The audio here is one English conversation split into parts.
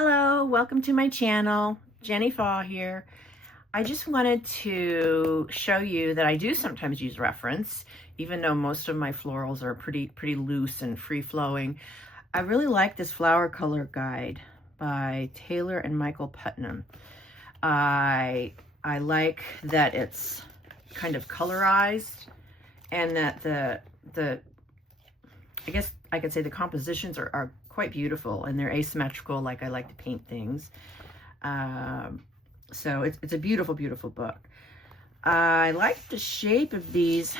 Hello, welcome to my channel. Jenny Faw here. I just wanted to show you that I do sometimes use reference, even though most of my florals are pretty loose and free-flowing. I really like this flower color guide by Taylor and Michael Putnam. I like that it's kind of colorized and that the I guess I could say the compositions are quite beautiful and they're asymmetrical like I like to paint things. So it's a beautiful, beautiful book. I like the shape of these.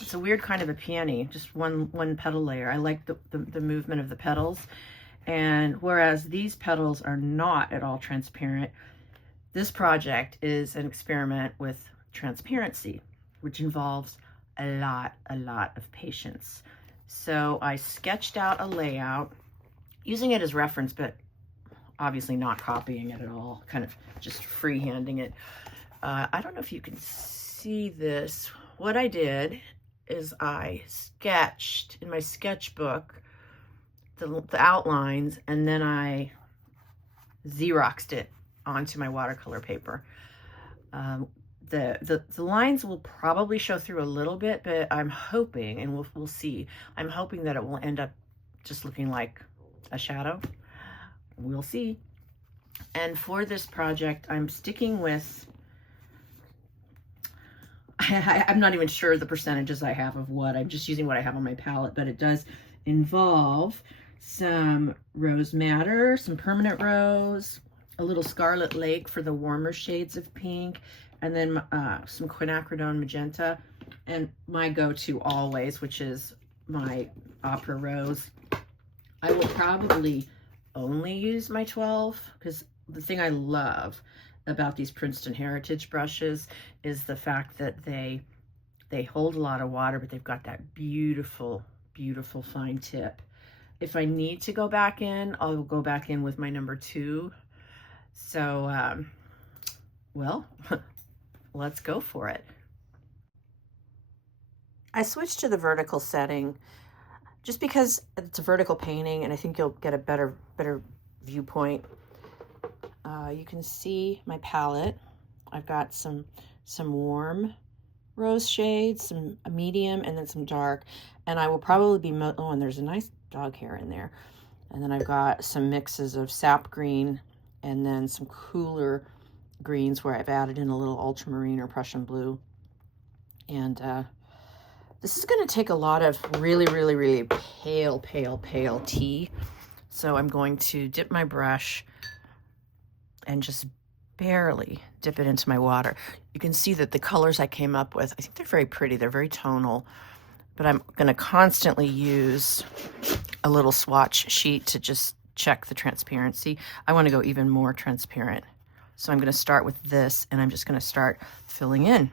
It's a weird kind of a peony, just one petal layer. I like the movement of the petals. And whereas these petals are not at all transparent, this project is an experiment with transparency, which involves a lot of patience. So I sketched out a layout using it as reference, but obviously not copying it at all, kind of just freehanding it. I don't know if you can see this. What I did is I sketched in my sketchbook the outlines, and then I Xeroxed it onto my watercolor paper. The lines will probably show through a little bit, but I'm hoping, and we'll see, I'm hoping that it will end up just looking like a shadow. We'll see. And for this project, I'm sticking with, I'm not even sure the percentages I have of what, I'm just using what I have on my palette, but it does involve some rose madder, some permanent rose, a little Scarlet Lake for the warmer shades of pink, and then some quinacridone magenta, and my go-to always, which is my opera rose. I will probably only use my 12 because the thing I love about these Princeton Heritage brushes is the fact that they hold a lot of water, but they've got that beautiful, beautiful fine tip. If I need to go back in, I'll go back in with my number 2. So, well, let's go for it. I switched to the vertical setting just because it's a vertical painting and I think you'll get a better viewpoint. You can see my palette. I've got some warm rose shades, some medium, and then some dark. And I will probably be, oh, and there's a nice dog hair in there. And then I've got some mixes of sap green and then some cooler greens where I've added in a little ultramarine or Prussian blue. And this is going to take a lot of really pale tea. So I'm going to dip my brush and just barely dip it into my water. You can see that the colors I came up with, I think they're very pretty. They're very tonal, but I'm going to constantly use a little swatch sheet to just check the transparency. I want to go even more transparent. So I'm going to start with this and I'm just going to start filling in.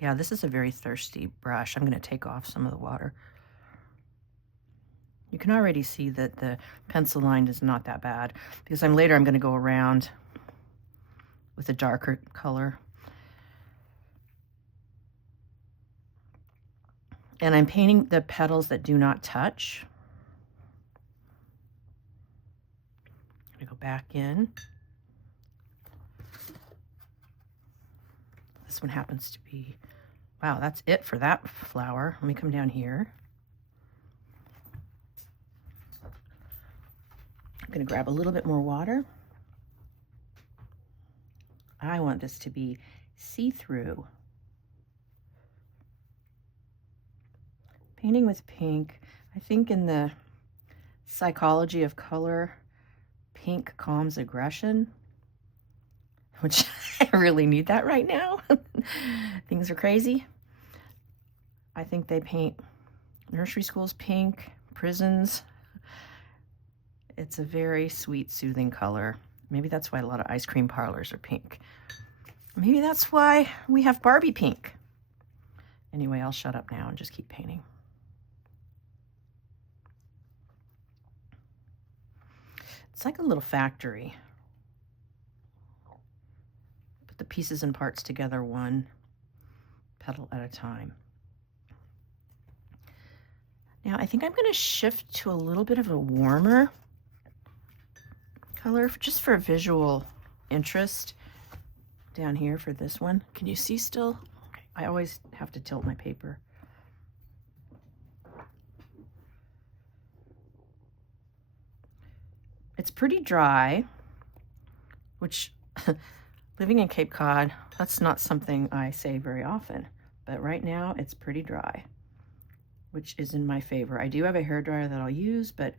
Yeah, this is a very thirsty brush. I'm going to take off some of the water. You can already see that the pencil line is not that bad because later I'm going to go around with a darker color. And I'm painting the petals that do not touch. I'm going to go back in. This one happens to be, wow, that's it for that flower. Let me come down here. I'm going to grab a little bit more water. I want this to be see-through. Painting with pink, I think in the psychology of color, pink calms aggression, which I really need that right now. Things are crazy. I think they paint nursery schools pink, prisons. It's a very sweet, soothing color. Maybe that's why a lot of ice cream parlors are pink. Maybe that's why we have Barbie pink. Anyway, I'll shut up now and just keep painting. It's like a little factory. Put the pieces and parts together one petal at a time. Now I think I'm going to shift to a little bit of a warmer color just for visual interest down here for this one. Can you see still? Okay. I always have to tilt my paper. It's pretty dry, which living in Cape Cod, that's not something I say very often, but right now it's pretty dry, which is in my favor. I do have a hairdryer that I'll use, but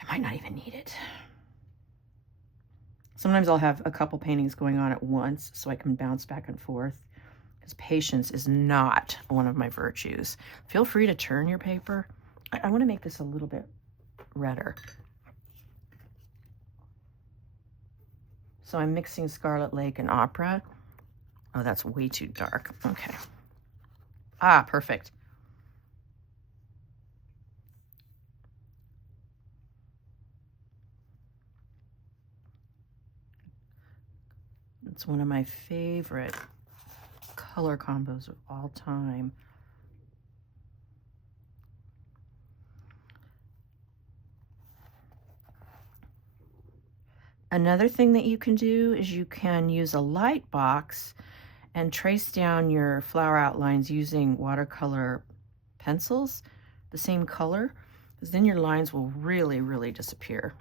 I might not even need it. Sometimes I'll have a couple paintings going on at once so I can bounce back and forth, because patience is not one of my virtues. Feel free to turn your paper. I want to make this a little bit redder. So I'm mixing Scarlet Lake and Opera. Oh, that's way too dark. Okay. Ah, perfect. It's one of my favorite color combos of all time. Another thing that you can do is you can use a light box and trace down your flower outlines using watercolor pencils, the same color, because then your lines will really, really disappear.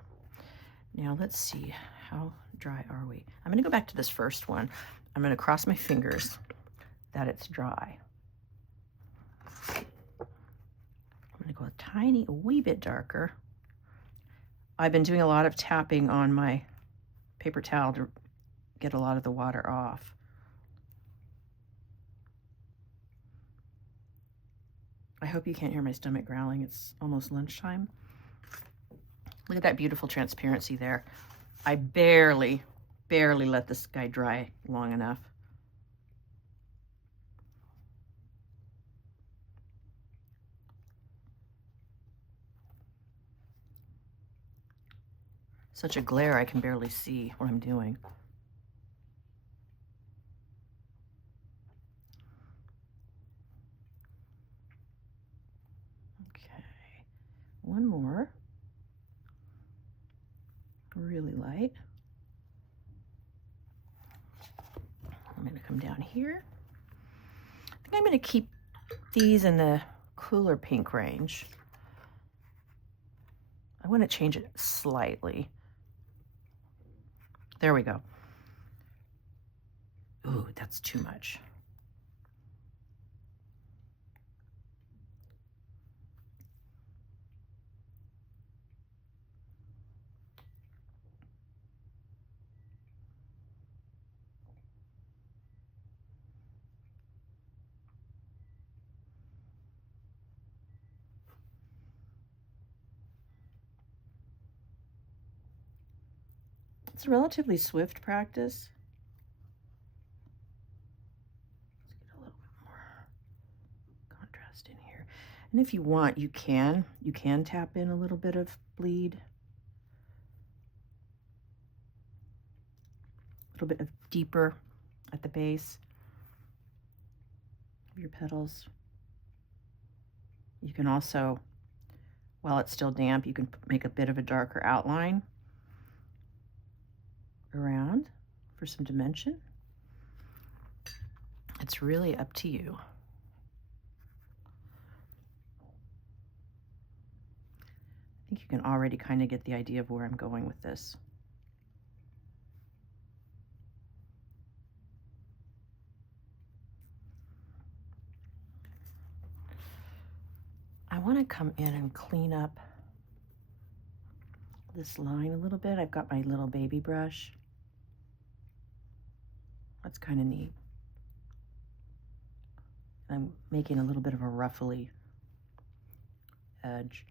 Now let's see, how dry are we? I'm gonna go back to this first one. I'm gonna cross my fingers that it's dry. I'm gonna go a wee bit darker. I've been doing a lot of tapping on my paper towel to get a lot of the water off. I hope you can't hear my stomach growling. It's almost lunchtime. Look at that beautiful transparency there. I barely let this guy dry long enough. Such a glare, I can barely see what I'm doing. Okay, one more. Really light. I'm going to come down here. I think I'm going to keep these in the cooler pink range. I want to change it slightly. There we go. Ooh, that's too much. It's a relatively swift practice. Let's get a little bit more contrast in here. And if you want, you can tap in a little bit of bleed. A little bit of deeper at the base of your petals. You can also, while it's still damp, you can make a bit of a darker outline around for some dimension. It's really up to you. I think you can already kind of get the idea of where I'm going with this. I want to come in and clean up this line a little bit. I've got my little baby brush. That's kind of neat. I'm making a little bit of a ruffly edge.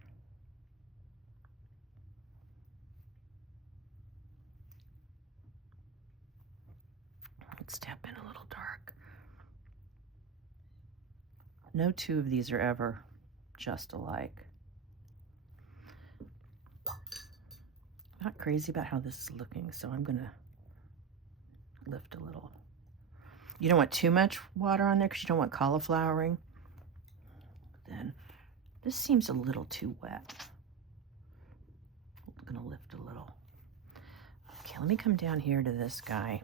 Let's tap in a little dark. No two of these are ever just alike. Not crazy about how this is looking, so I'm gonna lift a little. You don't want too much water on there because you don't want cauliflowering. Then This seems a little too wet. I'm gonna lift a little. Okay, let me come down here to this guy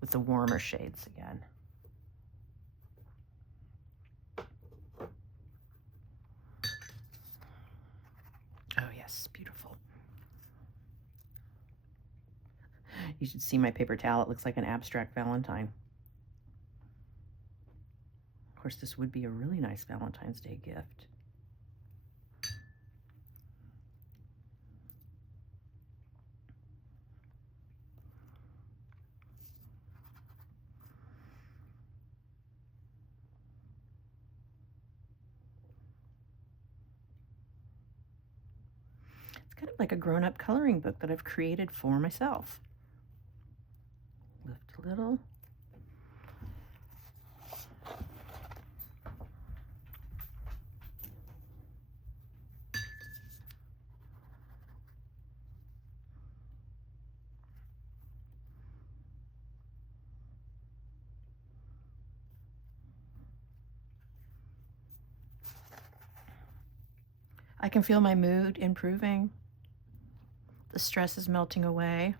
with the warmer shades again. Oh yes, beautiful. You should see my paper towel. It looks like an abstract Valentine. Of course, this would be a really nice Valentine's Day gift. Kind of like a grown-up coloring book that I've created for myself. Lift a little. I can feel my mood improving. The stress is melting away.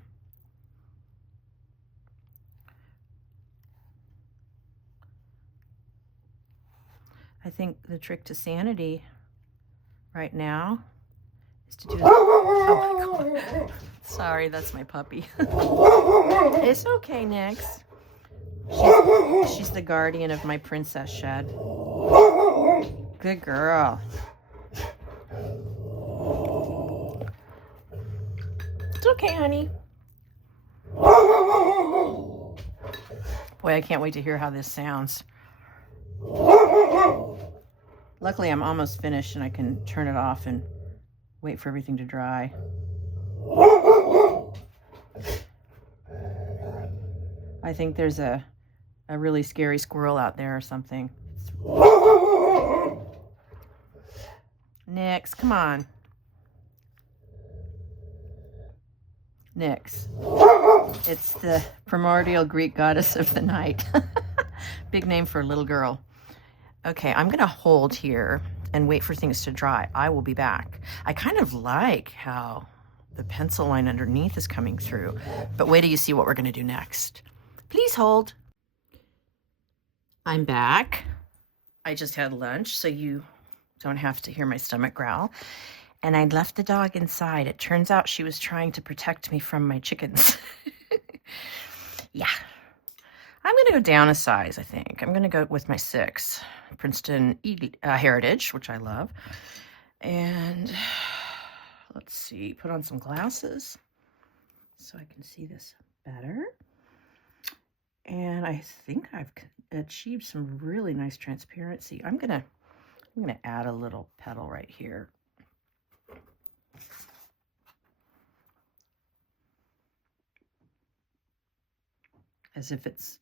I think the trick to sanity right now is to do this. Oh my God. Sorry, that's my puppy. It's okay, Nix. She's the guardian of my princess shed. Good girl. It's okay, honey. Boy, I can't wait to hear how this sounds. Luckily, I'm almost finished and I can turn it off and wait for everything to dry. I think there's a really scary squirrel out there or something. Nix, come on. Nix. It's the primordial Greek goddess of the night. Big name for a little girl. Okay, I'm gonna hold here and wait for things to dry. I will be back. I kind of like how the pencil line underneath is coming through, but wait till you see what we're gonna do next. Please hold. I'm back. I just had lunch, so you don't have to hear my stomach growl. And I left the dog inside. It turns out she was trying to protect me from my chickens. Yeah. I'm going to go down a size, I think. I'm going to go with my 6. Princeton Heritage, which I love. And let's see, put on some glasses so I can see this better. And I think I've achieved some really nice transparency. I'm gonna add a little petal right here. As if it's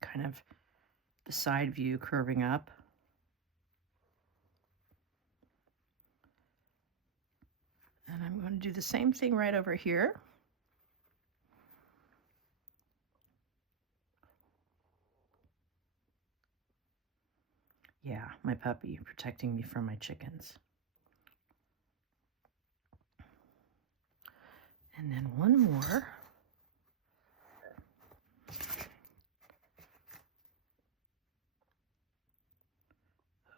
kind of the side view curving up. And I'm going to do the same thing right over here. Yeah, my puppy protecting me from my chickens. And then one more.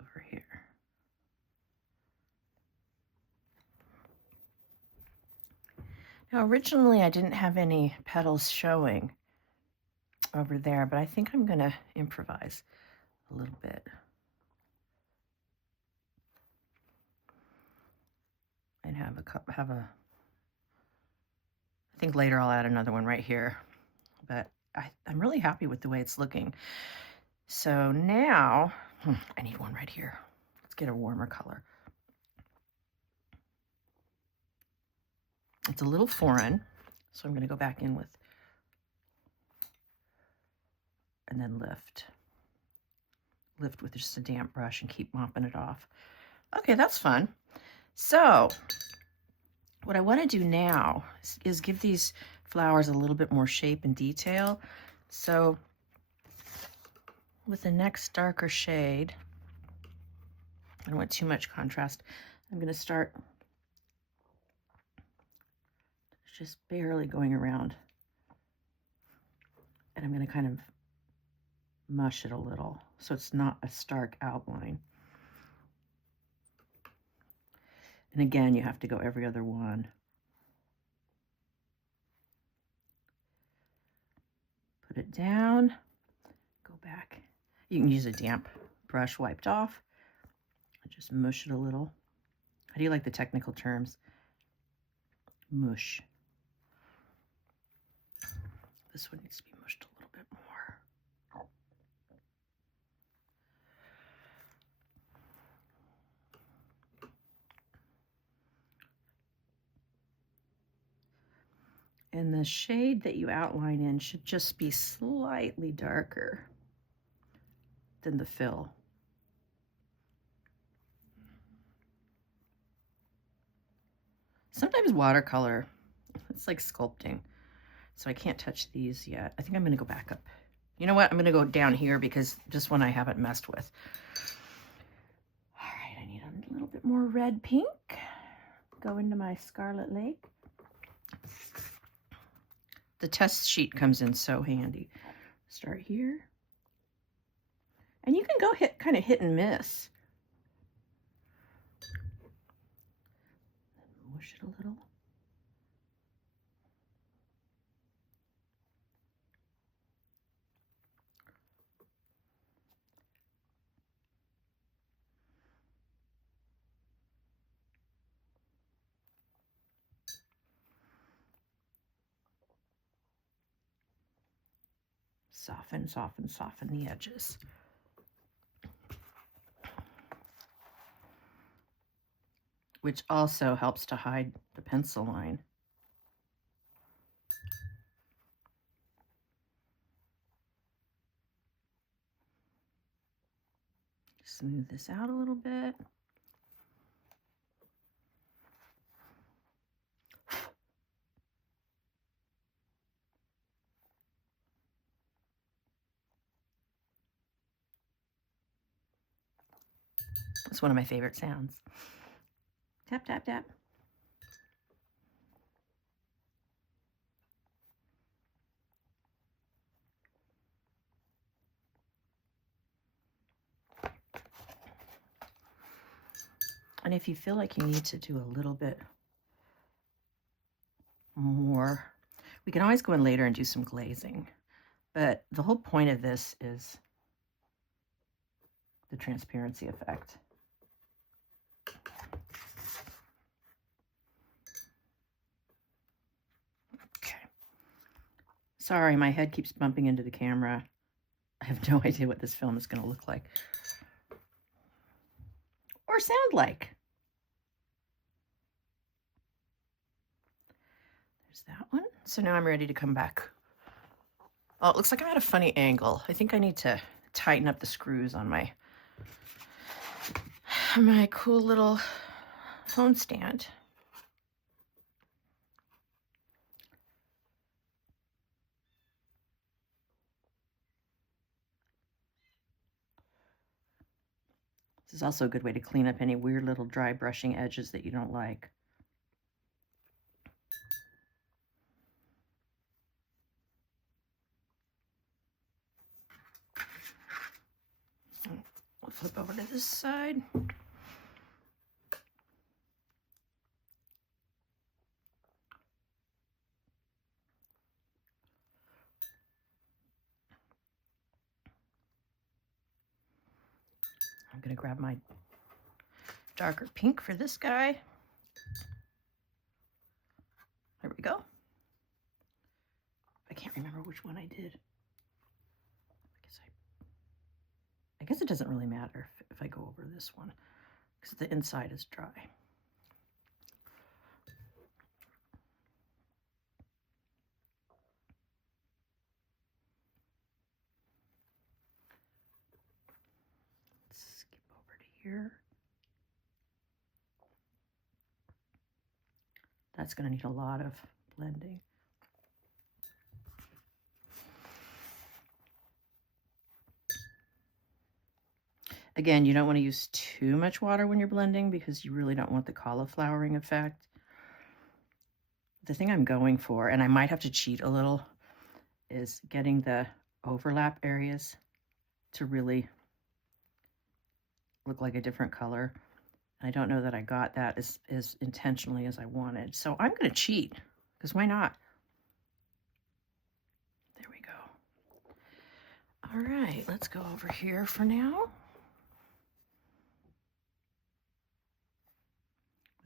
Over here. Now, originally I didn't have any petals showing over there, but I think I'm going to improvise a little bit. And I think later I'll add another one right here, but I'm really happy with the way it's looking. So now, I need one right here. Let's get a warmer color. It's a little foreign, so I'm going to go back in with, and then lift with just a damp brush and keep mopping it off. Okay, that's fun. So what I want to do now is give these flowers a little bit more shape and detail. So with the next darker shade, I don't want too much contrast. I'm going to start just barely going around. And I'm going to kind of mush it a little so it's not a stark outline. And again, you have to go every other one. Put it down, go back. You can use a damp brush wiped off. Just mush it a little. How do you like the technical terms? Mush. This one needs to be mushed a little bit more. And the shade that you outline in should just be slightly darker than the fill. Sometimes watercolor, it's like sculpting. So I can't touch these yet. I think I'm gonna go back up. You know what? I'm gonna go down here because this one I haven't messed with. All right, I need a little bit more red pink. Go into my Scarlet Lake. The test sheet comes in so handy. Start here. And you can go kind of hit and miss. Mush it a little. Soften, soften, soften the edges. Which also helps to hide the pencil line. Smooth this out a little bit. It's one of my favorite sounds. Tap, tap, tap. And if you feel like you need to do a little bit more, we can always go in later and do some glazing. But the whole point of this is the transparency effect. Okay. Sorry, my head keeps bumping into the camera. I have no idea what this film is going to look like. Or sound like. There's that one. So now I'm ready to come back. Oh, it looks like I'm at a funny angle. I think I need to tighten up the screws on my cool little phone stand. This is also a good way to clean up any weird little dry brushing edges that you don't like. We'll flip over to this side. I'm going to grab my darker pink for this guy. There we go. I can't remember which one I did. I guess it doesn't really matter if I go over this one because the inside is dry. Let's skip over to here. That's going to need a lot of blending. Again, you don't want to use too much water when you're blending because you really don't want the cauliflowering effect. The thing I'm going for, and I might have to cheat a little, is getting the overlap areas to really look like a different color. I don't know that I got that as intentionally as I wanted. So I'm going to cheat, because why not? There we go. All right, let's go over here for now.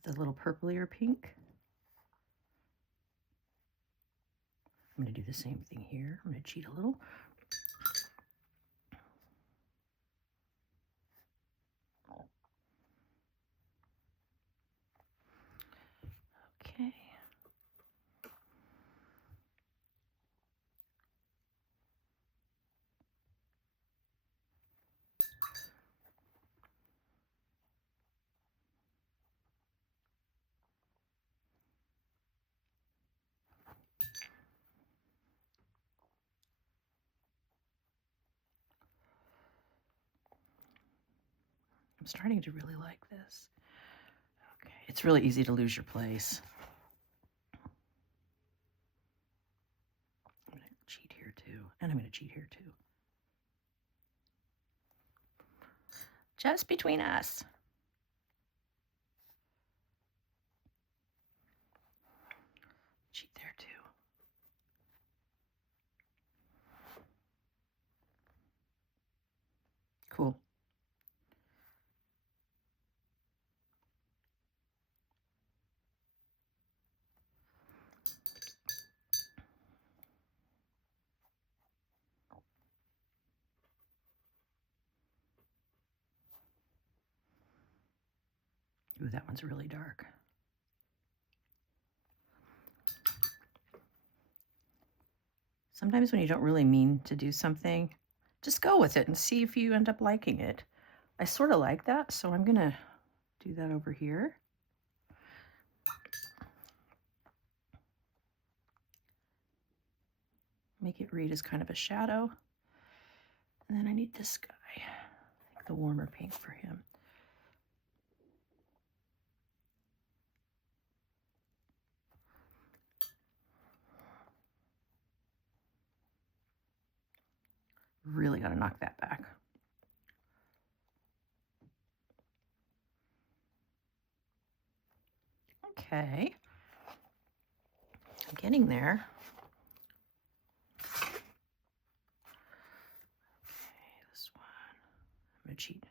With a little purplier pink. I'm going to do the same thing here. I'm going to cheat a little. Okay. I'm starting to really like this. Okay, it's really easy to lose your place. I'm going to cheat here too, and I'm going to cheat here too. Just between us. Cheat there too. Cool. Ooh, that one's really dark. Sometimes when you don't really mean to do something, just go with it and see if you end up liking it. I sort of like that, so I'm going to do that over here. Make it read as kind of a shadow. And then I need this guy, I think the warmer pink for him. Really got to knock that back. Okay. I'm getting there. Okay, this one. I'm going to cheat.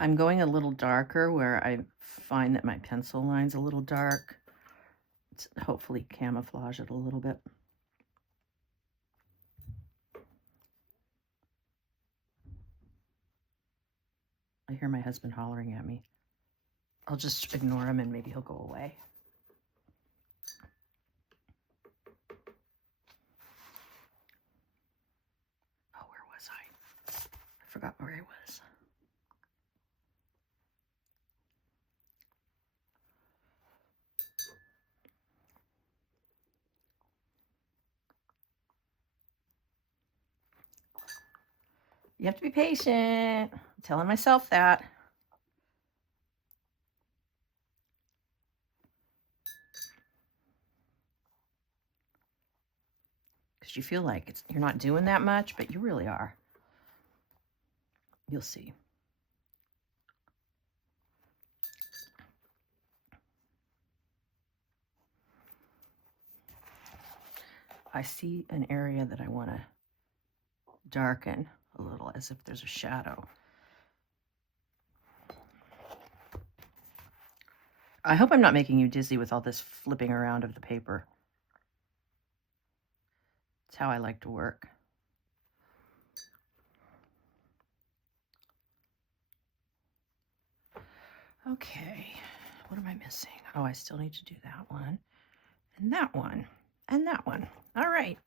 I'm going a little darker where I find that my pencil line's a little dark. It's hopefully camouflage it a little bit. I hear my husband hollering at me. I'll just ignore him and maybe he'll go away. Oh, where was I? I forgot where I was. You have to be patient. I'm telling myself that. Because you feel like you're not doing that much, but you really are. You'll see. I see an area that I want to darken a little, as if there's a shadow. I hope I'm not making you dizzy with all this flipping around of the paper. It's how I like to work. Okay, what am I missing? Oh, I still need to do that one. and that one, and that one. All right.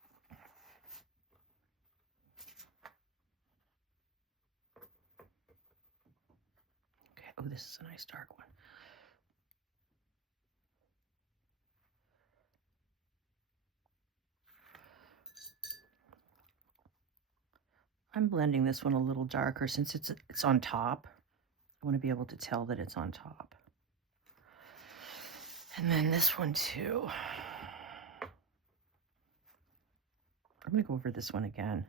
Okay, oh, this is a nice dark one. I'm blending this one a little darker since it's on top. I want to be able to tell that it's on top. And then this one too. I'm going to go over this one again.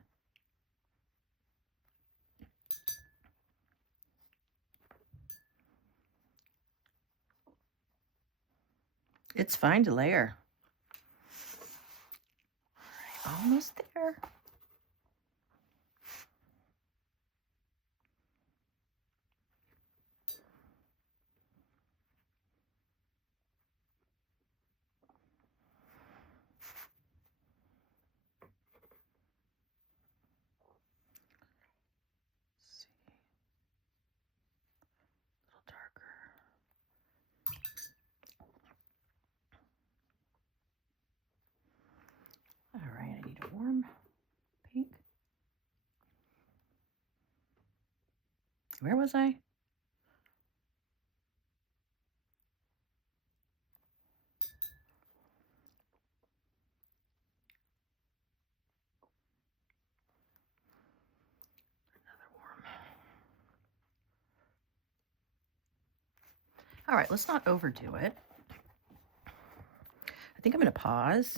It's fine to layer. All right, almost there. All right, I need a warm pink. Where was I? Another warm. All right, let's not overdo it. I think I'm going to pause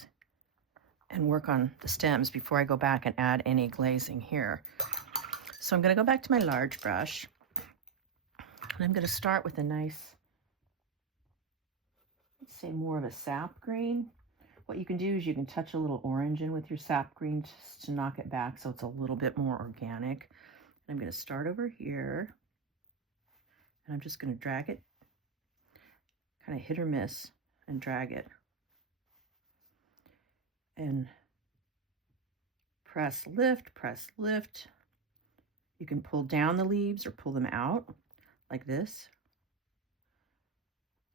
and work on the stems before I go back and add any glazing here. So I'm going to go back to my large brush, and I'm going to start with a nice, let's say more of a sap green. What you can do is you can touch a little orange in with your sap green just to knock it back so it's a little bit more organic. And I'm going to start over here, and I'm just going to drag it, kind of hit or miss, and drag it. And press, lift, press, lift. You can pull down the leaves or pull them out like this.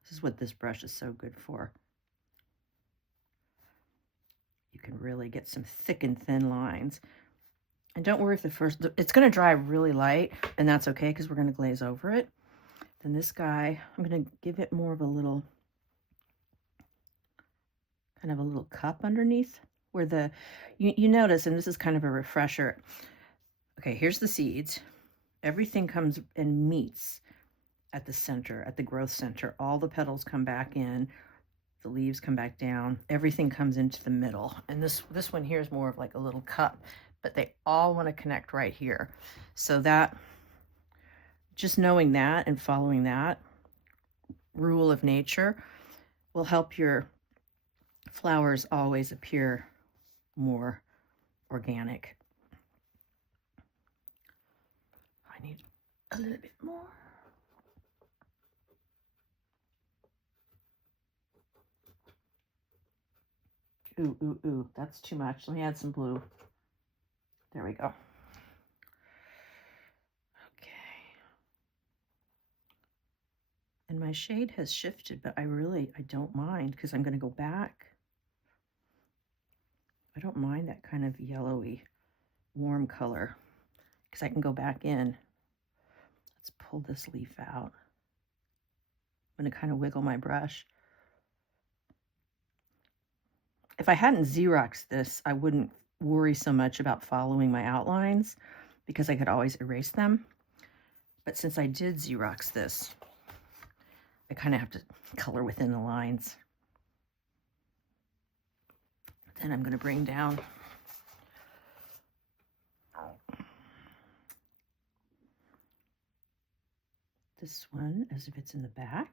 This is what this brush is so good for. You can really get some thick and thin lines. And don't worry if it's going to dry really light, and that's okay because we're going to glaze over it. Then this guy, I'm going to give it more of a little, kind of a little cup underneath where you notice, and this is kind of a refresher. Okay, here's the seeds. Everything comes and meets at the center, at the growth center. All the petals come back in, the leaves come back down, everything comes into the middle. And this one here is more of like a little cup, but they all want to connect right here. So that, just knowing that and following that rule of nature will help your flowers always appear more organic. I need a little bit more. Ooh, ooh, ooh, that's too much. Let me add some blue. There we go. Okay. And my shade has shifted, but I don't mind because I'm going to go back. I don't mind that kind of yellowy, warm color because I can go back in. Let's pull this leaf out. I'm going to kind of wiggle my brush. If I hadn't Xeroxed this, I wouldn't worry so much about following my outlines because I could always erase them. But since I did Xerox this, I kind of have to color within the lines. Then I'm going to bring down this one as if it's in the back.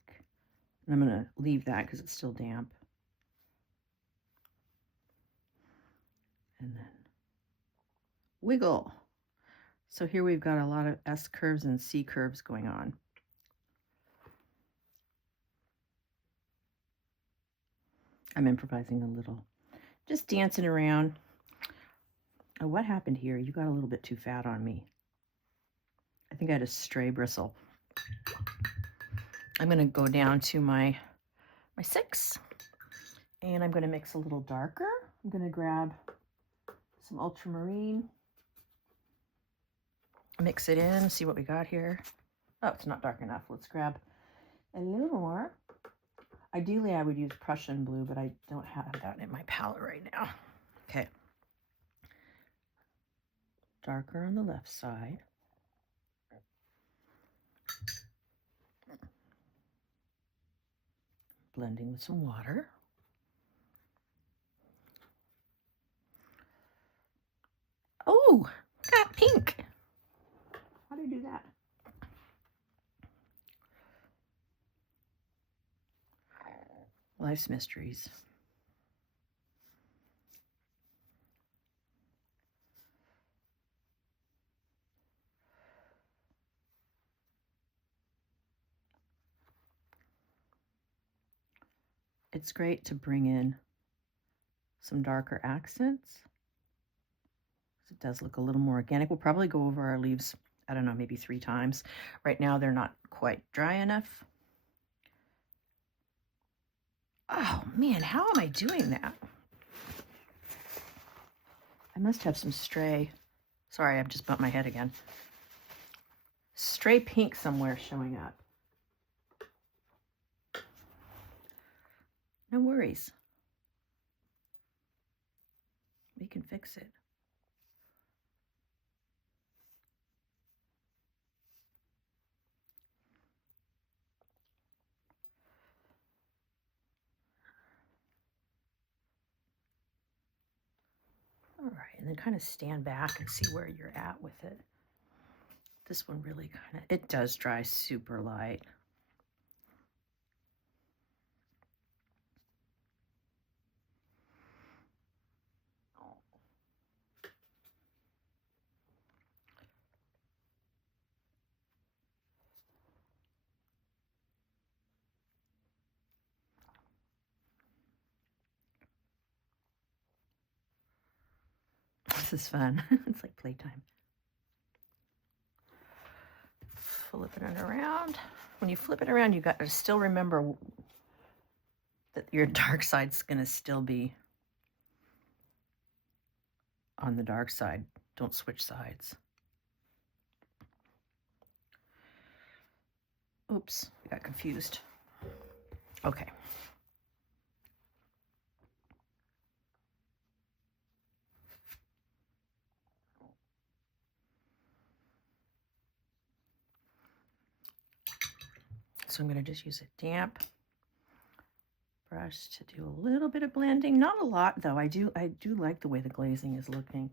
And I'm going to leave that because it's still damp. And then wiggle. So here we've got a lot of S curves and C curves going on. I'm improvising a little, just dancing around. Oh, what happened here? You got a little bit too fat on me. I think I had a stray bristle. I'm going to go down to my 6, And I'm going to mix a little darker. I'm going to grab some ultramarine, mix it in, see what we got here. Oh, it's not dark enough. Let's grab a little more. Ideally, I would use Prussian blue, but I don't have that in my palette right now. Okay. Darker on the left side. Blending with some water. Oh, got pink. How do you do that? Life's mysteries. It's great to bring in some darker accents. It does look a little more organic. We'll probably go over our leaves, I don't know, maybe 3 times. Right now they're not quite dry enough. Oh man, how am I doing that? I must have some stray, sorry, I've just bumped my head again. Stray pink somewhere showing up. No worries. We can fix it. All right, and then kind of stand back and see where you're at with it. This one really kind of, it does dry super light. This is fun. It's like playtime. Flipping it around. When you flip it around, you got to still remember that your dark side's going to still be on the dark side. Don't switch sides. Oops, I got confused. Okay. So I'm going to just use a damp brush to do a little bit of blending. Not a lot though. I do like the way the glazing is looking.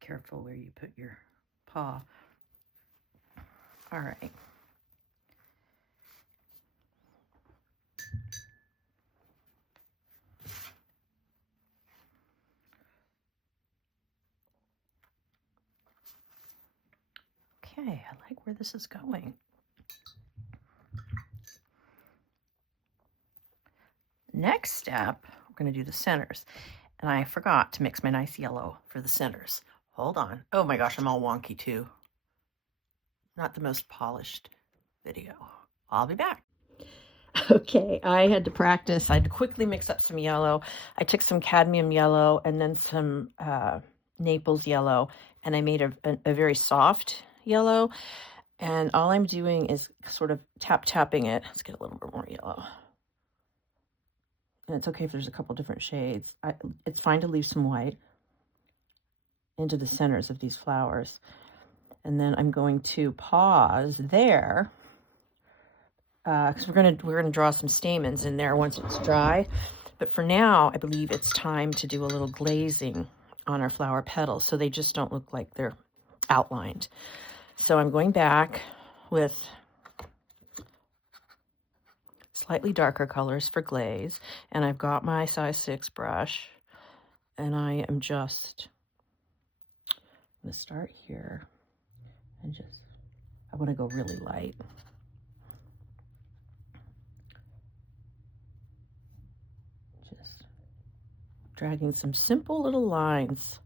Be careful where you put your paw. All right. Okay, I like where this is going. Next step, we're going to do the centers. And I forgot to mix my nice yellow for the centers. Hold on. Oh my gosh, I'm all wonky too. Not the most polished video. I'll be back. Okay, I had to practice. I had to quickly mix up some yellow. I took some cadmium yellow and then some Naples yellow, and I made a very soft yellow. And all I'm doing is sort of tapping it. Let's get a little bit more yellow. And it's okay if there's a couple different shades. It's fine to leave some white into the centers of these flowers. And then I'm going to pause there because we're gonna draw some stamens in there once it's dry. But for now, I believe it's time to do a little glazing on our flower petals so they just don't look like they're outlined. So I'm going back with slightly darker colors for glaze, and I've got my size 6 brush, and I am just going to start here and I want to go really light. Just dragging some simple little lines.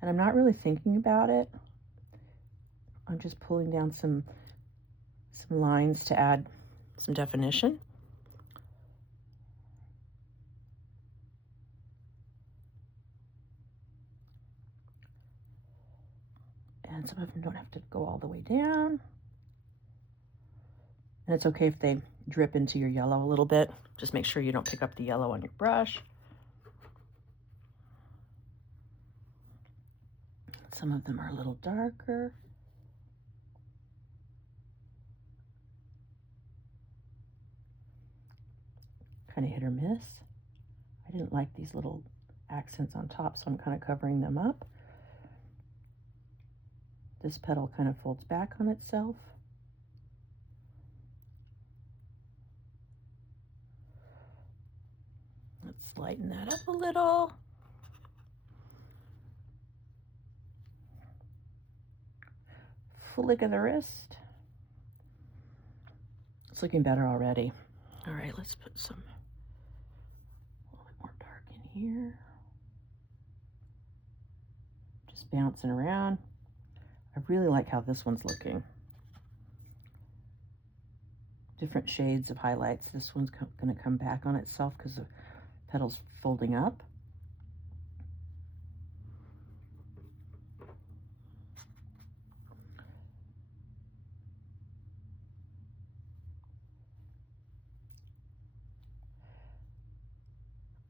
And I'm not really thinking about it. I'm just pulling down some lines to add some definition. And some of them don't have to go all the way down. And it's okay if they drip into your yellow a little bit. Just make sure you don't pick up the yellow on your brush. Some of them are a little darker. Kind of hit or miss. I didn't like these little accents on top, so I'm kind of covering them up. This petal kind of folds back on itself. Let's lighten that up a little. Flick of the wrist. It's looking better already. All right, let's put some a little bit more dark in here. Just bouncing around. I really like how this one's looking. Different shades of highlights. This one's going to come back on itself because the petal's folding up.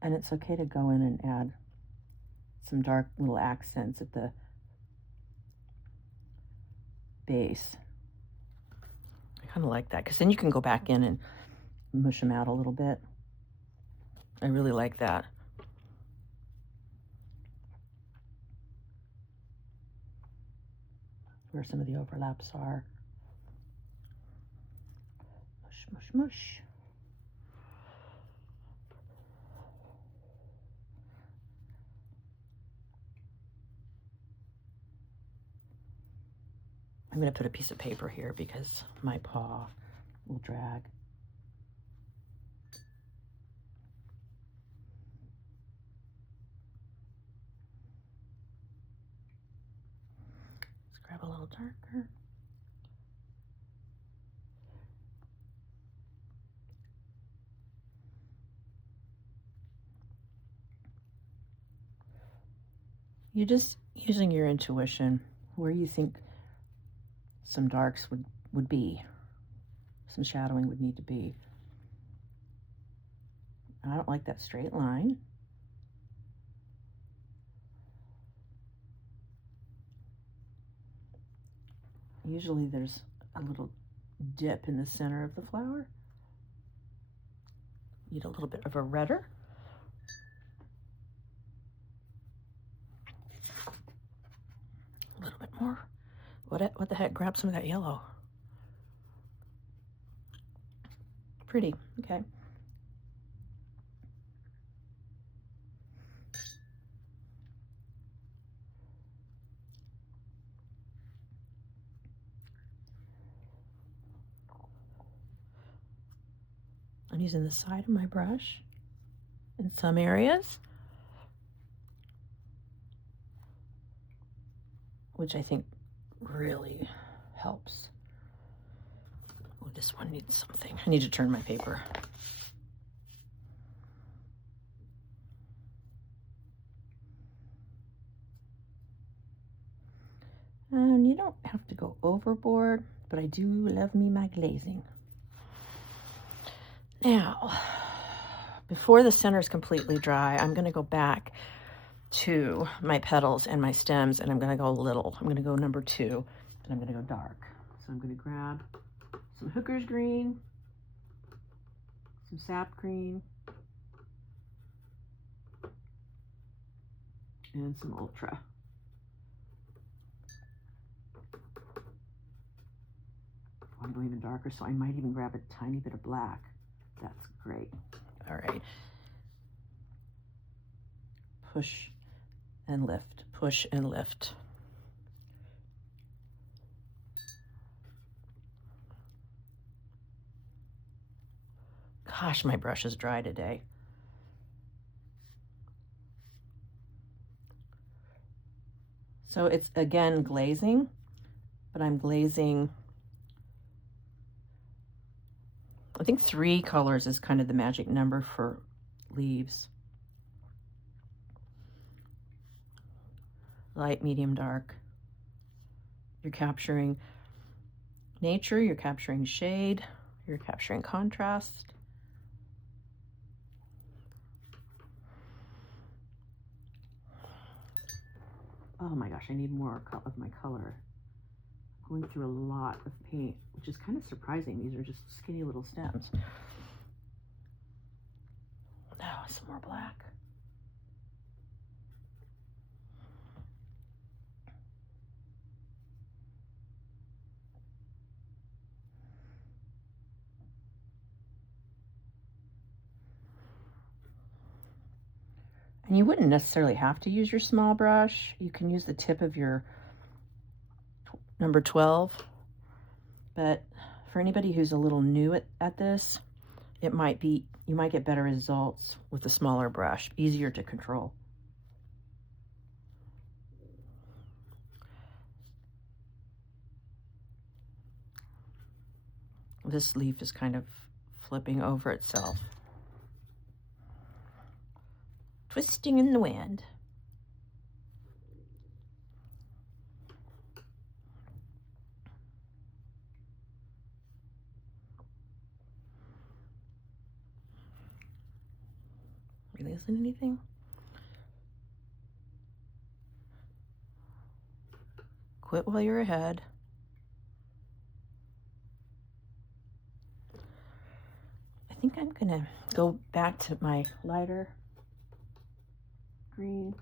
And it's okay to go in and add some dark little accents at the base. I kind of like that because then you can go back in and mush them out a little bit. I really like that. Where some of the overlaps are. Mush, mush, mush. I'm going to put a piece of paper here because my paw will drag. Let's grab a little darker. You're just using your intuition where you think some darks would be, some shadowing would need to be. I don't like that straight line. Usually there's a little dip in the center of the flower. Need a little bit of a redder. A little bit more. What the heck? Grab some of that yellow. Pretty. Okay. I'm using the side of my brush in some areas, which I think really helps. Oh, this one needs something. I need to turn my paper. And you don't have to go overboard, but I do love me my glazing. Now, before the center is completely dry, I'm going to go back to my petals and my stems, and I'm going to go little. I'm going to go number 2, and I'm going to go dark. So I'm going to grab some Hooker's green, some sap green, and some ultra. I want to go even darker, so I might even grab a tiny bit of black. That's great. All right. Push and lift, push and lift. Gosh, my brush is dry today. So it's, again, glazing, but I'm glazing, I think 3 colors is kind of the magic number for leaves. Light, medium, dark. You're capturing nature, you're capturing shade, you're capturing contrast. Oh my gosh, I need more of my color. I'm going through a lot of paint, which is kind of surprising. These are just skinny little stems. Oh, some more black. And you wouldn't necessarily have to use your small brush. You can use the tip of your number 12. But for anybody who's a little new at this, you might get better results with a smaller brush, easier to control. This leaf is kind of flipping over itself. Twisting in the wind. Really isn't anything? Quit while you're ahead. I think I'm gonna go back to my lighter green.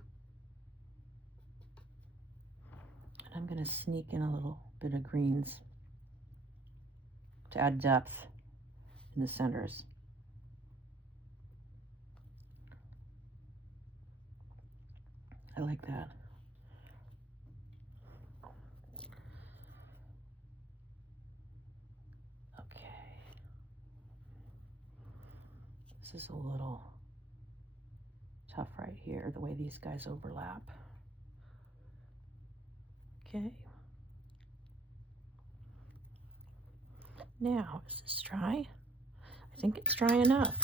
And I'm gonna sneak in a little bit of greens to add depth in the centers. I like that. Okay. This is a little tough right here, the way these guys overlap. Okay. Now, is this dry? I think it's dry enough.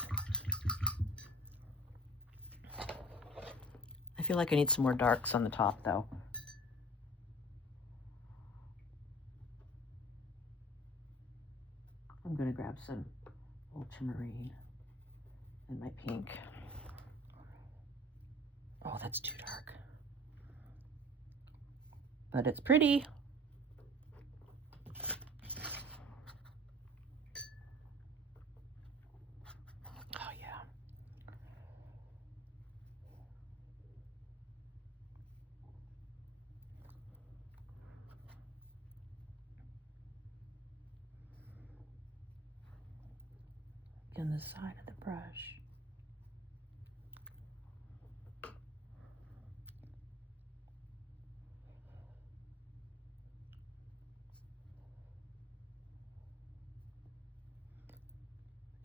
I feel like I need some more darks on the top, though. I'm going to grab some Ultramarine and my pink. Oh, that's too dark. But it's pretty. Oh, yeah. On the side of the brush.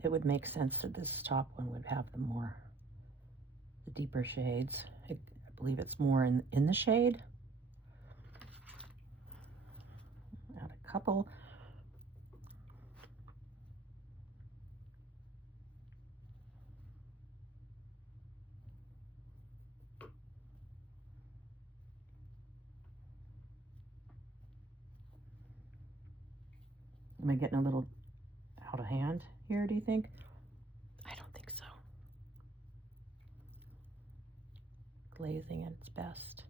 It would make sense that this top one would have the deeper shades. I believe it's more in the shade. Add a couple. Am I getting a little out of hand here, do you think? I don't think so. Glazing at its best.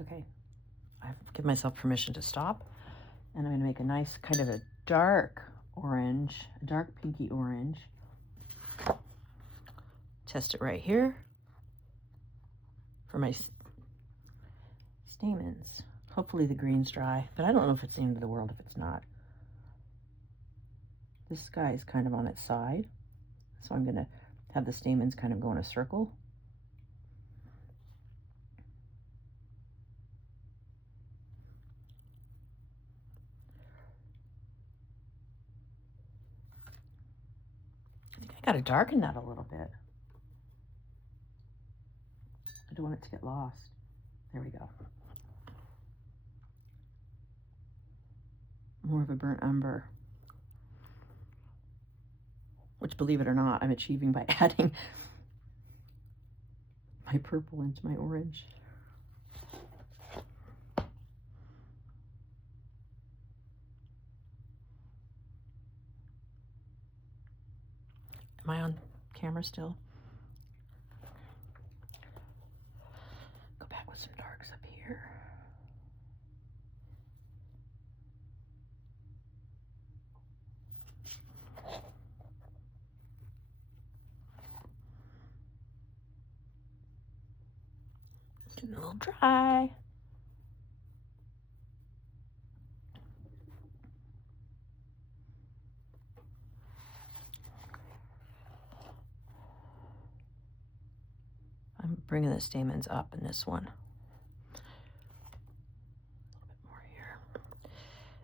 Okay, I've given myself permission to stop, and I'm going to make a nice kind of a dark orange, a dark pinky orange. Test it right here for my stamens. Hopefully the green's dry, but I don't know if it's the end of the world if it's not. This guy is kind of on its side, so I'm going to have the stamens kind of go in a circle. I think I gotta darken that a little bit. I don't want it to get lost. There we go. More of a burnt umber, which, believe it or not, I'm achieving by adding my purple into my orange. Am I on camera still? Go back with some darks up here. Getting a little dry. I'm bringing the stamens up in this one. A little bit more here.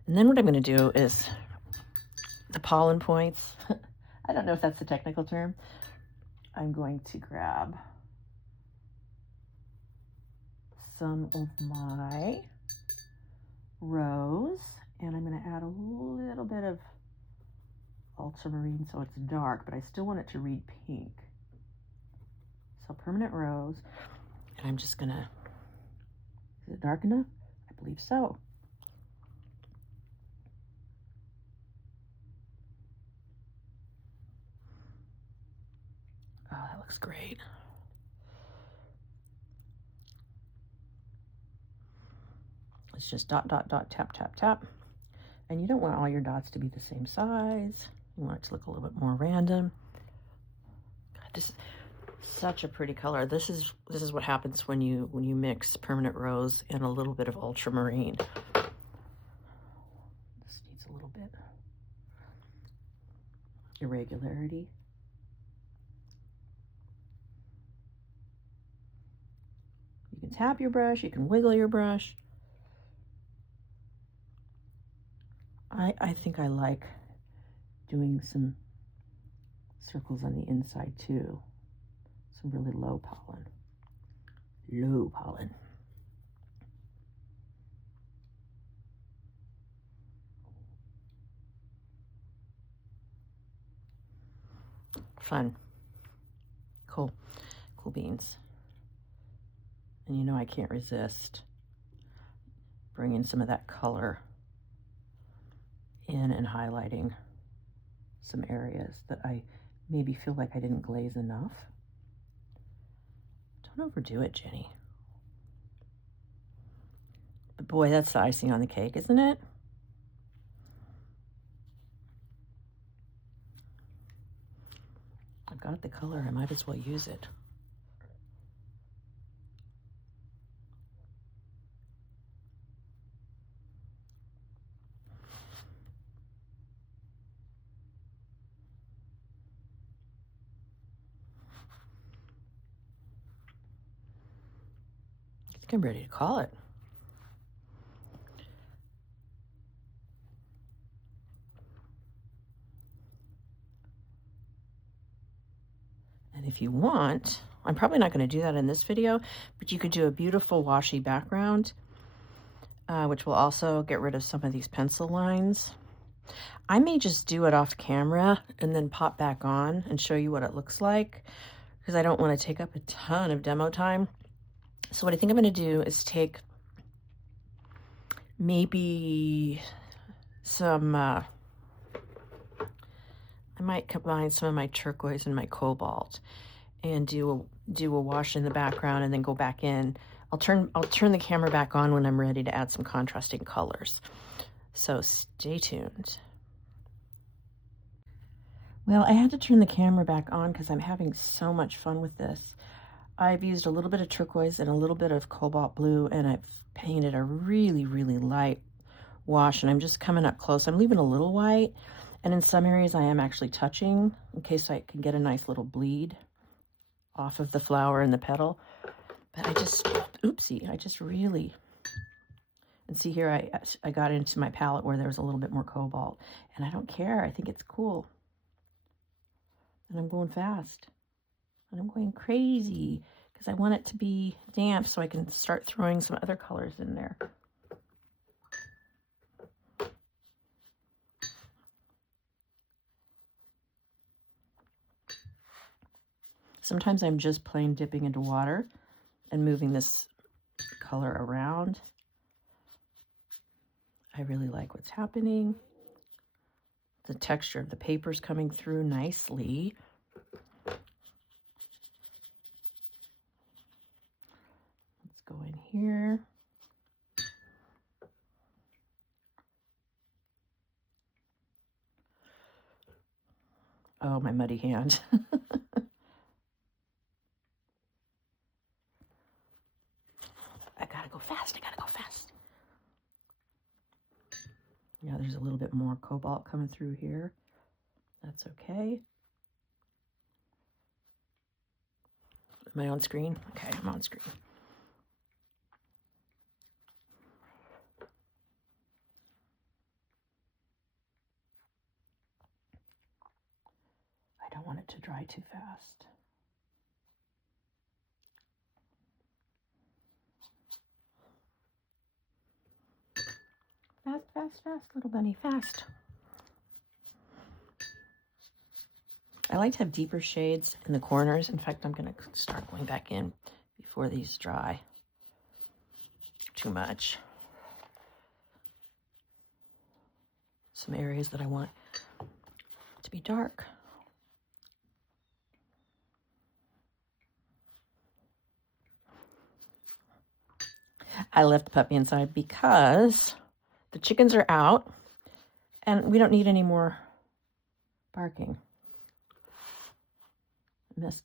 And then what I'm going to do is the pollen points. I don't know if that's the technical term. I'm going to grab some of my rose, and I'm going to add a little bit of ultramarine so it's dark, but I still want it to read pink. So permanent rose, and I'm just gonna, is it dark enough? I believe so. Oh, that looks great. It's just dot, dot, dot, tap, tap, tap. And you don't want all your dots to be the same size. You want it to look a little bit more random. God, this is such a pretty color. This is what happens when you mix permanent rose and a little bit of ultramarine. This needs a little bit irregularity. You can tap your brush, you can wiggle your brush. I think I like doing some circles on the inside too. Some really low pollen. Low pollen. Fun. Cool. Cool beans. And you know I can't resist bringing some of that color in and highlighting some areas that I maybe feel like I didn't glaze enough. Don't overdo it, Jenny. But boy, that's the icing on the cake, isn't it? I've got the color, I might as well use it. I'm ready to call it. And if you want, I'm probably not going to do that in this video, but you could do a beautiful washy background, which will also get rid of some of these pencil lines. I may just do it off camera and then pop back on and show you what it looks like, because I don't want to take up a ton of demo time. So what I think I'm going to do is take maybe some, I might combine some of my turquoise and my cobalt and do a wash in the background and then go back in. I'll turn the camera back on when I'm ready to add some contrasting colors. So stay tuned. Well, I had to turn the camera back on because I'm having so much fun with this. I've used a little bit of turquoise and a little bit of cobalt blue, and I've painted a really, really light wash, and I'm just coming up close. I'm leaving a little white, And in some areas I am actually touching in case I can get a nice little bleed off of the flower and the petal. But I just, oopsie, I just really, and see here I got into my palette where there was a little bit more cobalt. And I don't care, I think it's cool. And I'm going fast. And I'm going crazy because I want it to be damp so I can start throwing some other colors in there. Sometimes I'm just plain dipping into water and moving this color around. I really like what's happening. The texture of the paper's coming through nicely. Let's go in here. Oh, my muddy hand. I gotta go fast, I gotta go fast. Yeah, there's a little bit more cobalt coming through here. That's okay. Am I on screen? Okay, I'm on screen. I don't want it to dry too fast. Fast, fast, fast, little bunny, fast. I like to have deeper shades in the corners. In fact, I'm going to start going back in before these dry too much. Some areas that I want to be dark. I left the puppy inside because the chickens are out and we don't need any more barking.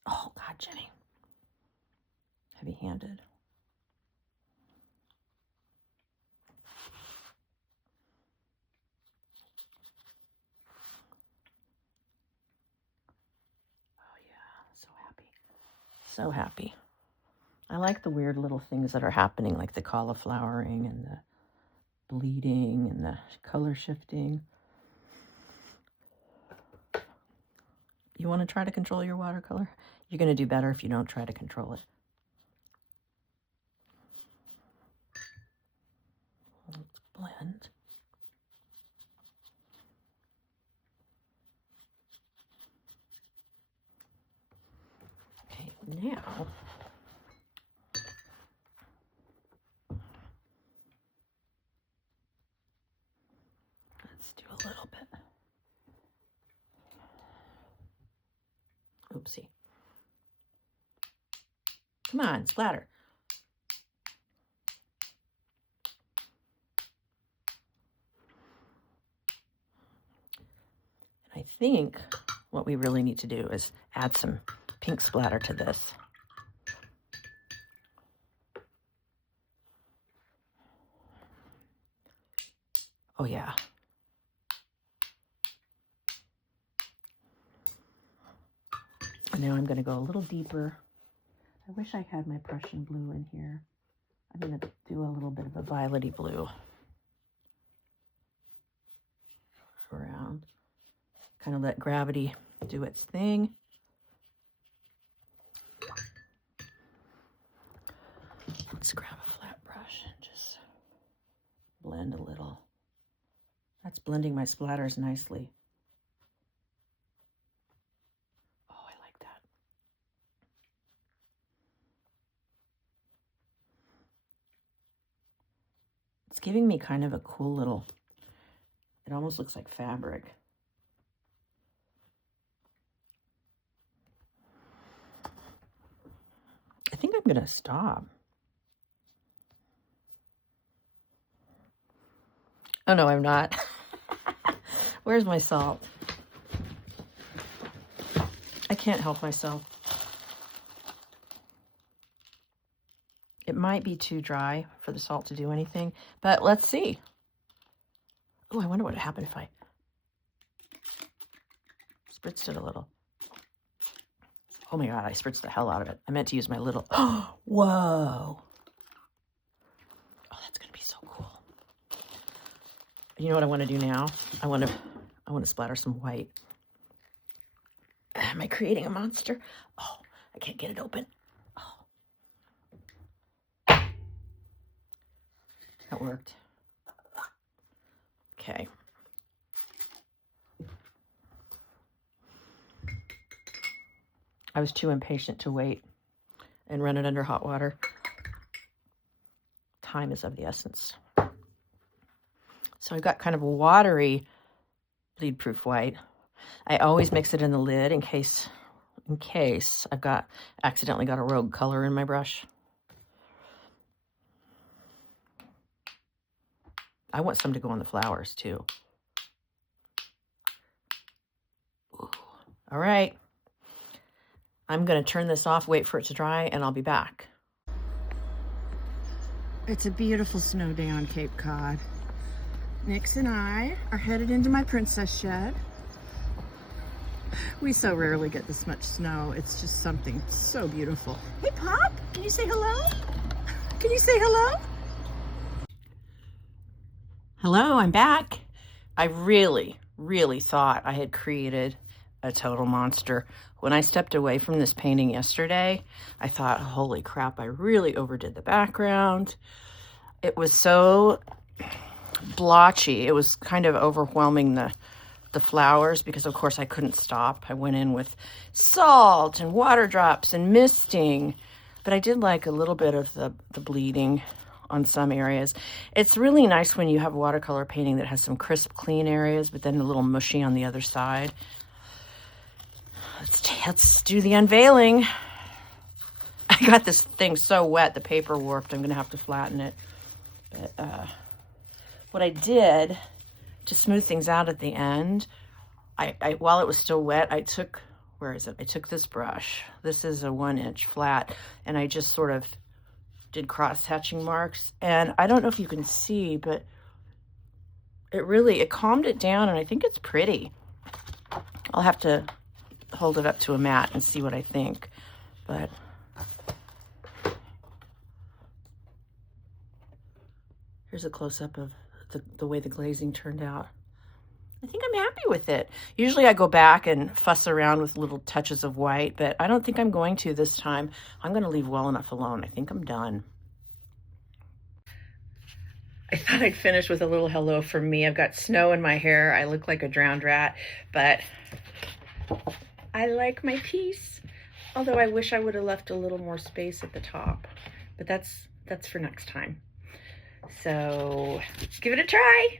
Oh God, Jenny. Heavy-handed. Oh yeah, so happy. So happy. I like the weird little things that are happening, like the cauliflowering and the bleeding and the color shifting. You want to try to control your watercolor? You're going to do better if you don't try to control it. Let's blend. Okay, now let's do a little bit. Oopsie. Come on, splatter. And I think what we really need to do is add some pink splatter to this. Oh yeah. And now I'm going to go a little deeper. I wish I had my Prussian blue in here. I'm going to do a little bit of a violety blue around. Kind of let gravity do its thing. Let's grab a flat brush and just blend a little. That's blending my splatters nicely. Oh, I like that. It's giving me kind of a cool little, it almost looks like fabric. I think I'm going to stop. Oh, no, I'm not. Where's my salt? I can't help myself. It might be too dry for the salt to do anything, but let's see. Oh, I wonder what would happen if I... spritzed it a little. Oh my God, I spritzed the hell out of it. I meant to use my little, oh, whoa. Oh, that's gonna be so cool. You know what I wanna do now? I wanna splatter some white. Am I creating a monster? Oh, I can't get it open. Oh. That worked. Okay. I was too impatient to wait and run it under hot water. Time is of the essence. So I've got kind of a watery bleed-proof white. I always mix it in the lid in case I've accidentally got a rogue color in my brush. I want some to go on the flowers too. Ooh. All right. I'm going to turn this off, wait for it to dry, and I'll be back. It's a beautiful snow day on Cape Cod. Nix and I are headed into my princess shed. We so rarely get this much snow. It's just something so beautiful. Hey, Pop, can you say hello? Can you say hello? Hello, I'm back. I really, really thought I had created a total monster. When I stepped away from this painting yesterday, I thought, holy crap, I really overdid the background. It was so blotchy. It was kind of overwhelming the flowers because, of course, I couldn't stop. I went in with salt and water drops and misting, but I did like a little bit of the bleeding on some areas. It's really nice when you have watercolor painting that has some crisp, clean areas, but then a little mushy on the other side. Let's do the unveiling. I got this thing so wet, the paper warped. I'm going to have to flatten it. But what I did to smooth things out at the end, while it was still wet, I took, where is it? I took this brush. This is a 1-inch flat, and I just sort of did cross-hatching marks. And I don't know if you can see, but it calmed it down, and I think it's pretty. I'll have to hold it up to a mat and see what I think. But here's a close-up of the way the glazing turned out. I think I'm happy with it. Usually I go back and fuss around with little touches of white, but I don't think I'm going to this time. I'm going to leave well enough alone. I think I'm done. I thought I'd finish with a little hello from me. I've got snow in my hair. I look like a drowned rat, but I like my piece. Although I wish I would have left a little more space at the top, but that's for next time. So let's give it a try.